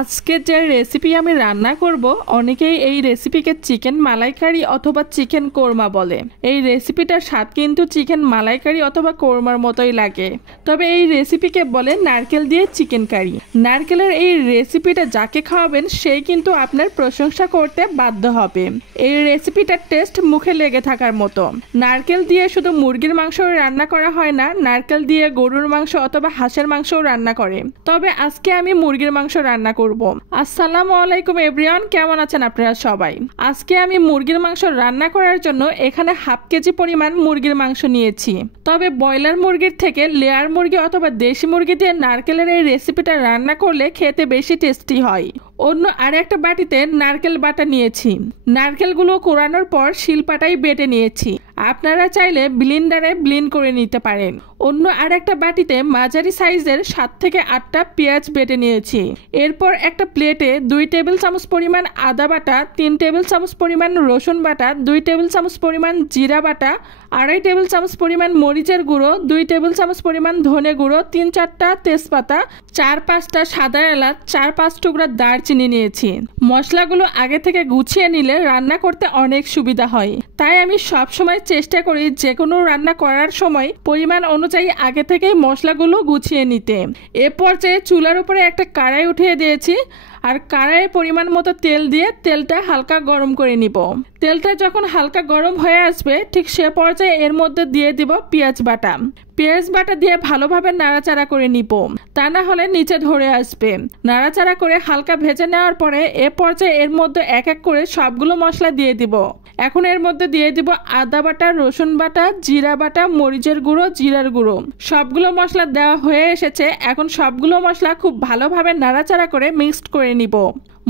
আজকে যে রেসিপি আমি রান্না করব অনেকেই এই রেসিপিকে চিকেন মালাইকারি অথবা চিকেন কোরমা বলে। এই রেসিপিটার স্বাদ কিন্তু চিকেন মালাইকারি অথবা কোরমার মতোই লাগে, তবে এই রেসিপিকে বলে নারকেল দিয়ে চিকেন কারি। নারকেলের এই রেসিপিটা যাকে খাওয়াবেন সেই কিন্তু আপনার প্রশংসা করতে বাধ্য হবে। এই রেসিপিটার টেস্ট মুখে লেগে থাকার মতো। নারকেল দিয়ে শুধু মুরগির মাংস রান্না করা হয় না, নারকেল দিয়ে গরুর মাংস অথবা হাঁসের মাংসও রান্না করে। তবে আজকে আমি মুরগির মাংস রান্না করব। আসসালামু আলাইকুম এভরিওয়ান, কেমন আছেন আপনারা সবাই? আজকে আমি মুরগির মাংস রান্না করার জন্য এখানে হাফ কেজি পরিমাণ মুরগির মাংস নিয়েছি। তবে ব্রয়লার মুরগির থেকে লেয়ার মুরগি অথবা দেশি মুরগি দিয়ে নারকেলের এই রেসিপিটা রান্না করলে খেতে বেশি টেস্টি হয়। অন্য আরেকটা বাটিতে নারকেল বাটা নিয়েছি। নারকেলগুলো কোরানোর পর শিলপাটায় বেটে নিয়েছি। আপনারা চাইলে ব্লেন্ডারে ব্লেন্ড করে নিতে পারেন। অন্য আরেকটা বাটিতে মাঝারি সাইজের 7 থেকে 8টা পেঁয়াজ বেটে নিয়েছি। এরপর একটা প্লেটে 2 টেবিল চামচ পরিমাণ আদা বাটা, 3 টেবিল চামচ পরিমাণ রসুন বাটা, 2 টেবিল চামচ পরিমাণ জিরা বাটা, 2.5 টেবিল চামচ পরিমাণ মরিচের গুঁড়ো, 2 টেবিল চামচ পরিমাণ ধনে গুঁড়ো, 3-4টা তেজপাতা, 4-5টা সাদা এলাচ, 4-5 টুকরা দারচিনি নিয়েছি। মশলাগুলো আগে থেকে গুছিয়ে নিলে রান্না করতে অনেক সুবিধা হয়। তাই আমি সবসময় চেষ্টা করি যে কোনো রান্না করার সময় পরিমাণ অনুযায়ী আগে থেকেই মশলাগুলো গুছিয়ে নিতে। এ পর্যায়ে চুলার উপরে একটা কড়াই উঠিয়ে দিয়েছি আর কড়াইয়ে পরিমাণ মতো তেল দিয়ে তেলটা হালকা গরম করে নিব। তেলটা যখন হালকা গরম হয়ে আসবে ঠিক সে পর্যায়ে এর মধ্যে দিয়ে দিব পেঁয়াজ বাটা। পেঁয়াজ বাটা দিয়ে ভালোভাবে নাড়াচাড়া করে নিব, তা না হলে নিচে ধরে আসবে। নাড়াচাড়া করে হালকা ভেজে নেওয়ার পরে এ পর্যায়ে এর মধ্যে এক এক করে সবগুলো মশলা দিয়ে দিব। এখন এর মধ্যে দিয়ে দিব আদা বাটা, রসুন বাটা, জিরা বাটা, মরিচের গুঁড়ো, জিরার গুঁড়ো। সবগুলো মশলা দেওয়া হয়ে এসেছে। এখন সবগুলো মশলা খুব ভালোভাবে নাড়াচাড়া করে মিক্সড করে নিব।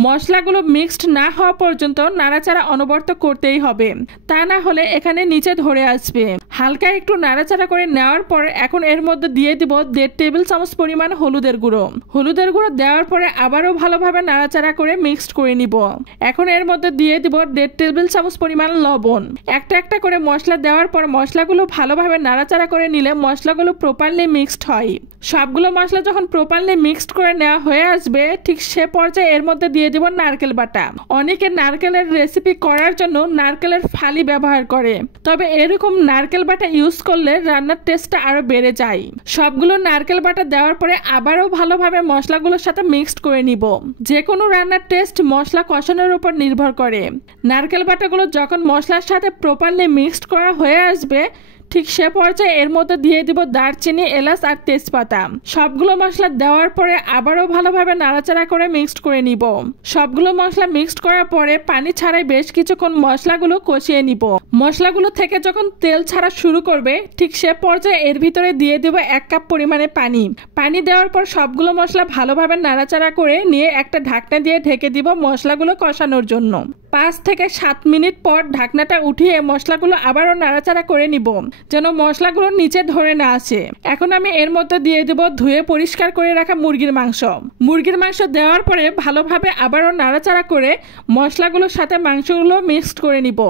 মশলাগুলো মিক্সড না হওয়া পর্যন্ত নাড়াচাড়া অনবরত করতেই হবে, তা না হলে এখানে নিচে ধরে আসবে। হালকা একটু নাড়াচাড়া করে নেওয়ার পর এখন এর মধ্যে দিয়ে দিব 1.5 টেবিল চামচ পরিমাণ হলুদের গুঁড়ো। হলুদের গুঁড়ো দেওয়ার পরে আবারও ভালোভাবে নাড়াচাড়া করে মিক্সড করে নিব। এখন এর মধ্যে দিয়ে দিব 1.5 টেবিল চামচ পরিমাণ লবণ। একটা একটা করে মশলা দেওয়ার পর মশলাগুলো ভালোভাবে নাড়াচাড়া করে নিলে মশলাগুলো প্রপারলি মিক্সড হয়। সবগুলো মশলা যখন প্রপারলি মিক্সড করে নেওয়া হয়ে আসবে ঠিক সে পর্যায়ে এর মধ্যে দিয়ে দিব নারকেল বাটা। অনেকে নারকেলের রেসিপি করার জন্য নারকেলের ফালি ব্যবহার করে, তবে এরকম নারকেল বাটা ইউজ করলে রান্নার টেস্টটা আরো বেড়ে যায়। সবগুলো নারকেল বাটা দেওয়ার পরে আবারও ভালোভাবে মশলাগুলোর সাথে মিক্সড করে নিব। যে কোনো রান্নার টেস্ট মশলা কষানোর উপর নির্ভর করে। নারকেল বাটাগুলো যখন মশলার সাথে প্রপারলি মিক্সড করা হয়ে আসবে ঠিক সে পর্যায়ে এর মধ্যে দিয়ে দিব দারচিনি, এলাচ আর তেজপাতা। সবগুলো মশলা দেওয়ার পরে আবারও ভালোভাবে নাড়াচাড়া করে মিক্সড করে নিব। সবগুলো মশলা মিক্সড করার পরে পানি ছাড়াই বেশ কিছুক্ষণ মশলাগুলো কষিয়ে নিব। মশলাগুলো থেকে যখন তেল ছাড়া শুরু করবে ঠিক সে পর্যায়ে এর ভিতরে দিয়ে দেব 1 কাপ পরিমাণে পানি। পানি দেওয়ার পর সবগুলো মশলা ভালোভাবে নাড়াচাড়া করে নিয়ে একটা ঢাকনা দিয়ে ঢেকে দিব মশলাগুলো কষানোর জন্য। 5 থেকে 7 মিনিট পর ঢাকনাটা উঠিয়ে মশলাগুলো আবারও নাড়াচাড়া করে নিব যেন মশলাগুলো নিচে ধরে না আসে। এখন আমি এর মধ্যে দিয়ে দেব ধুয়ে পরিষ্কার করে রাখা মুরগির মাংস। মুরগির মাংস দেওয়ার পরে ভালোভাবে আবারও নাড়াচাড়া করে মশলাগুলোর সাথে মাংসগুলো মিক্সড করে নিব।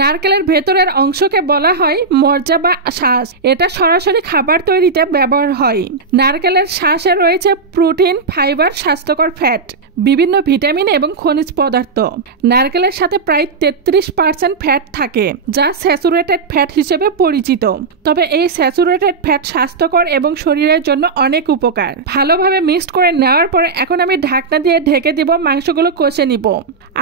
নারকেলের ভেতরের অংশকে বলা হয় মর্জা বা শাঁস। এটা সরাসরি খাবার তৈরিতে ব্যবহার হয়। নারকেলের শাঁসে রয়েছে প্রোটিন, ফাইবার, স্বাস্থ্যকর ফ্যাট, বিভিন্ন ভিটামিন এবং খনিজ পদার্থ। নারকেলের সাথে প্রায় 33% ফ্যাট থাকে, যা স্যাচুরেটেড ফ্যাট হিসেবে পরিচিত। তবে এই স্যাচুরেটেড ফ্যাট স্বাস্থ্যকর এবং শরীরের জন্য অনেক উপকার। ভালোভাবে মিক্সড করে নেওয়ার পরে এখন আমি ঢাকনা দিয়ে ঢেকে দিব, মাংসগুলো কষে নিব।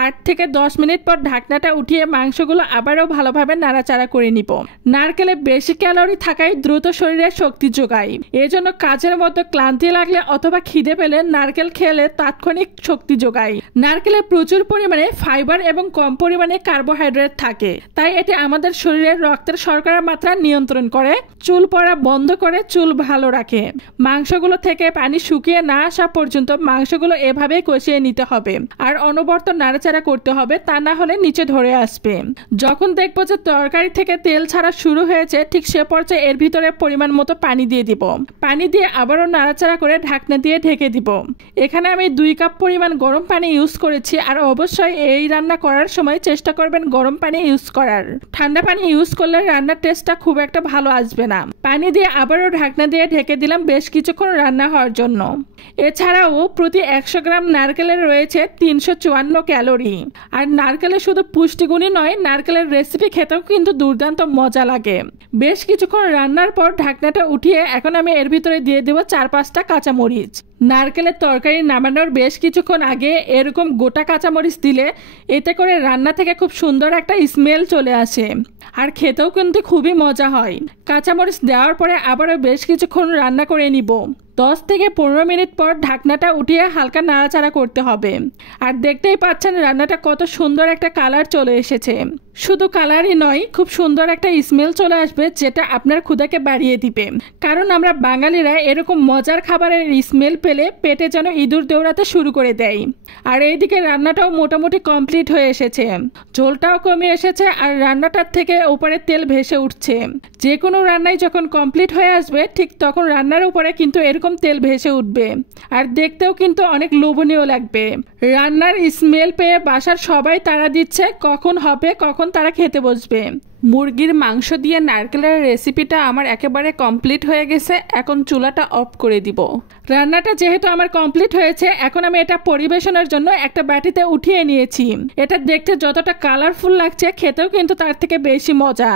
8 থেকে 10 মিনিট পর ঢাকনাটা উঠিয়ে মাংসগুলো আবারও ভালোভাবে নাড়াচাড়া করে নিব। নারকেলে বেশি ক্যালোরি থাকায় দ্রুত শরীরে শক্তি যোগায়। এজন্য কাজের মধ্যে ক্লান্তি লাগলে অথবা খিদে পেলে নারকেল খেলে তাৎক্ষণিক শক্তি যোগায়। নারকেলে প্রচুর পরিমাণে ফাইবার এবং কম পরিমাণে কার্বোহাইড্রেট থাকে, তাই এটি আমাদের শরীরের রক্তের শর্করা মাত্রা নিয়ন্ত্রণ করে, চুল পড়া বন্ধ করে, চুল ভালো রাখে। মাংসগুলো থেকে পানি শুকিয়ে না আসা পর্যন্ত মাংসগুলো এভাবেই কষিয়ে নিতে হবে আর অনবরত নাড়াচাড়া করতে হবে, তা না হলে নিচে ধরে আসবে। যখন দেখবো যে তরকারি থেকে তেল ছাড়া শুরু হয়েছে, ঠিক সে পর্যায়ে এর ভিতরে পরিমাণ মতো পানি দিয়ে দিব। পানি দিয়ে আবারও নাড়াচাড়া করে ঢাকনা দিয়ে ঢেকে দিব। এখানে আমি 2 কাপ পরিমাণ গরম পানি ইউজ করেছি। আর অবশ্যই এই রান্না করার সময় চেষ্টা করবেন গরম পানি ইউজ করার। ঠান্ডা পানি ইউজ করলে রান্নার টেস্টটা খুব একটা ভালো আসবে না। পানি দিয়ে আবারও ঢাকনা দিয়ে ঢেকে দিলাম বেশ কিছুক্ষণ রান্না হওয়ার জন্য। এছাড়াও প্রতি 100 গ্রাম নারকেলের রয়েছে 354 ক্যালোরি। আর নারকেলের শুধু পুষ্টিগুণই নয়, নারকেলের রেসিপি খেতেও কিন্তু দুর্দান্ত মজা লাগে। বেশ কিছুক্ষণ রান্নার পর ঢাকনাটা উঠিয়ে এখন আমি এর ভিতরে দিয়ে দেব 4-5টা কাঁচামরিচ। নারকেলের তরকারি নামানোর বেশ কিছুক্ষণ আগে এরকম গোটা কাঁচামরিচ দিলে এতে করে রান্না থেকে খুব সুন্দর একটা স্মেল চলে আসে, আর খেতেও কিন্তু খুবই মজা হয়। কাঁচামরিচ দেওয়ার পরে আবারও বেশ কিছুক্ষণ রান্না করে নিব। 10 থেকে 15 মিনিট পর ঢাকনাটা উঠিয়ে হালকা নাড়াচাড়া করতে হবে। আর দেখতেই পাচ্ছেন রান্নাটা কত সুন্দর একটা কালার চলে এসেছে। শুধু কালারই নয়, খুব সুন্দর একটা স্মেল চলে আসবে, যেটা আপনার ক্ষুধাকে বাড়িয়ে দিবে। কারণ আমরা বাঙালিরা এরকম মজার খাবারের স্মেল পেলে পেটে যেন ইঁদুর দৌড়াতে শুরু করে দেয়। আর এইদিকে রান্নাটাও মোটামুটি কমপ্লিট হয়ে এসেছে। ঝোলটাও কমে এসেছে আর রান্নাটার থেকে উপরে তেল ভেসে উঠছে। যে কোনো রান্নাই যখন কমপ্লিট হয়ে আসবে ঠিক তখন রান্নার উপরে কিন্তু এরকম তেল ভেসে উঠবে, আর দেখতেও কিন্তু অনেক লোভনীয় লাগবে। রান্নার স্মেল পেয়ে বাসার সবাই তাড়া দিচ্ছে কখন হবে, কখন তারা খেতে বসবে। মুরগির মাংস দিয়ে নারকেলের রেসিপিটা আমার একেবারে কমপ্লিট হয়ে গেছে। এখন চুলাটা অফ করে দিব। রান্নাটা যেহেতু আমার কমপ্লিট হয়েছে, এখন আমি এটা পরিবেশনের জন্য একটা বাটিতে উঠিয়ে নিয়েছি। এটা দেখতে যতটা কালারফুল লাগছে, খেতেও কিন্তু তার থেকে বেশি মজা।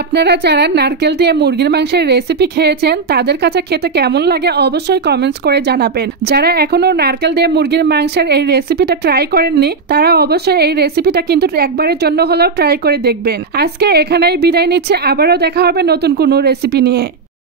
আপনারা যারা নারকেল দিয়ে মুরগির মাংসের রেসিপি খেয়েছেন তাদের কাছে খেতে কেমন লাগে অবশ্যই কমেন্টস করে জানাবেন। যারা এখনো নারকেল দিয়ে মুরগির মাংসের এই রেসিপিটা ট্রাই করেননি তারা অবশ্যই এই রেসিপিটা কিন্তু একবারের জন্য হলেও ট্রাই করে দেখবেন। আজকে এখানেই বিদায় নিচ্ছে, আবারও দেখা হবে নতুন কোনো রেসিপি নিয়ে।